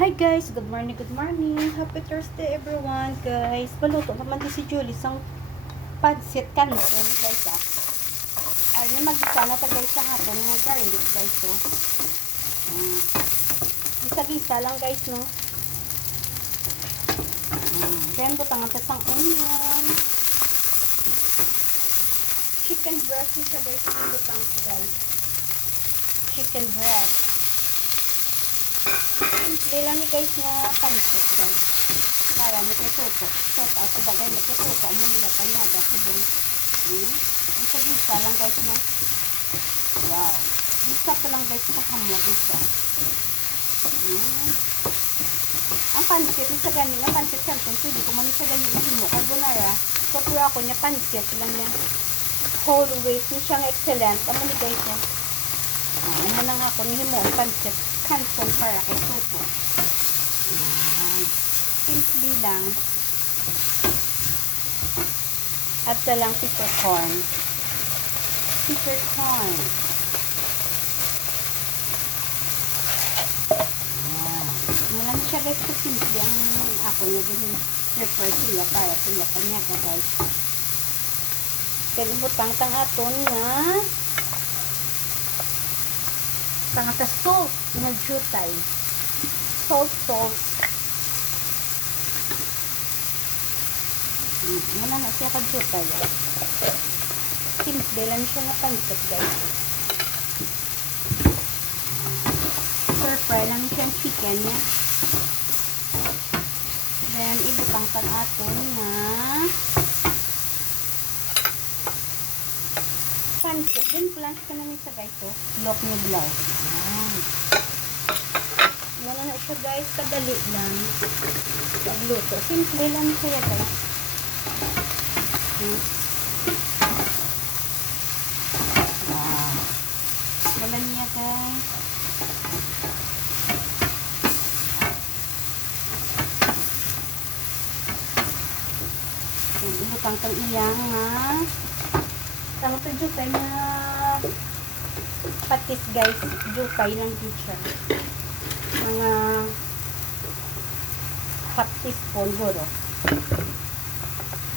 Hi guys, good morning, good morning. Happy Thursday everyone, guys. Paluto naman din si Julie sang pansit canton, guys. Ayun, mag-isa na ta guys ang aton nga garlic, guys. So, gisa-gisa lang, guys, no. Then, butang ang tasang onion. Chicken breast siya, guys. Butang ko, guys. Chicken breast. Simple lang ni guys nga pansit, guys. Para makituto. Short out sa bagay makituto. Ano nila panyaga subong. Bisa-bisa lang guys, no. Wow. Bisa pa lang guys sa hamot isa. Ang pansit sa ganin nga pansit canton. Pwede ko man sa ganin mahimo carbonara. So pura ako niya pansit lang niya. Whole weight ni siyang excellent. Amo ni guys eh. Ano lang ako ni himo pansit canton para kay tuto. Simple lang. At lang peppercorn. Peppercorn. Malam siya guys sa simple ang ako niya din prepare siya para siya panyaga guys. Kaya butang tang aton nga tangata salt nga jutay. Salt. Wala na siya ka-jutay. Simple lang siya na pansit, guys. Stir-fry lang siya ang chicken niya. Then, ibutang tag aton na pansit. Then, planch ka namin sa guys, oh. Lock niyo blaw. Wala na siya, guys. Kadali lang. Pagluto. Simple lang siya, guys. Wow. Wala niya, guys. Ibutang kang iyang nga tama ito jutay na patis, guys. Jutay ng teacher. Mga half teaspoon guro.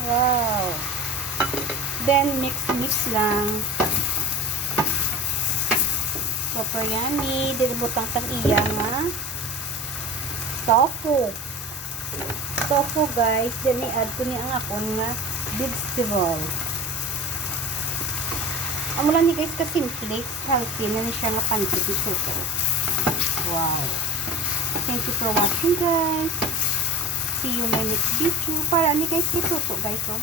Wow. Then, mix lang. Super yummy. Dinibutang tang iya nga tofu. Tofu, guys. Then, i-add ko ni ang akon nga vegetable. Amo lang ni guys ka-simple. Healthy na ni siya nga pansit ni super. Wow. Thank you for watching, guys. See you in my next video. Para ni guys kituto, guys, oh.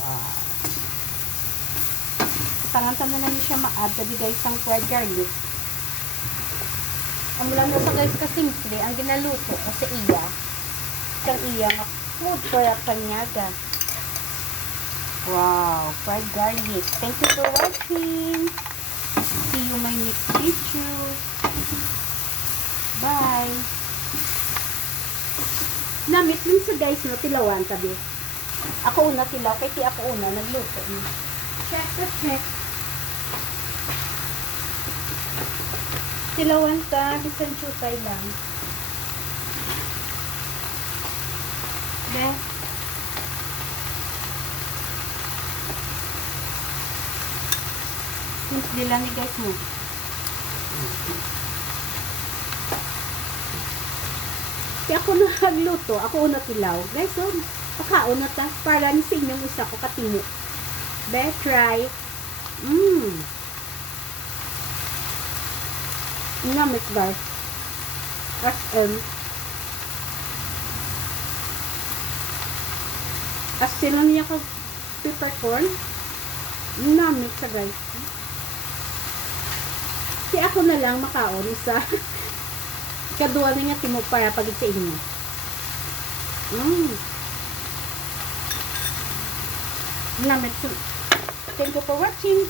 Wow. Tangan-tangan na niya siya ma-add. Sabi guys, ang fried garlic. Ang lang sa guys kasimple, ang ginaluto ko sa iya. Isang iya nga food para panyaga. Wow. Fried garlic. Thank you for watching. See you in my next video. Bye. Namit nun sa guys, no, tilawan tabi. Ako una tilaw, kasi ako una nagluto. Check. Tilawan ta, bisan jutay lang. Okay. Simple lang ni guys mo. Kaya ako na nagluto, ako una tilaw. Guys, so, pakaon na ta. Para ni sa inyong isa ko katino. Be, try. Namit, guys. Asin lang niya kag peppercorn. Namit sa guys. Kaya ako na lang makaon isa. Kaduwa na nga timog para pagit sa inyo. Namit. Thank you for watching.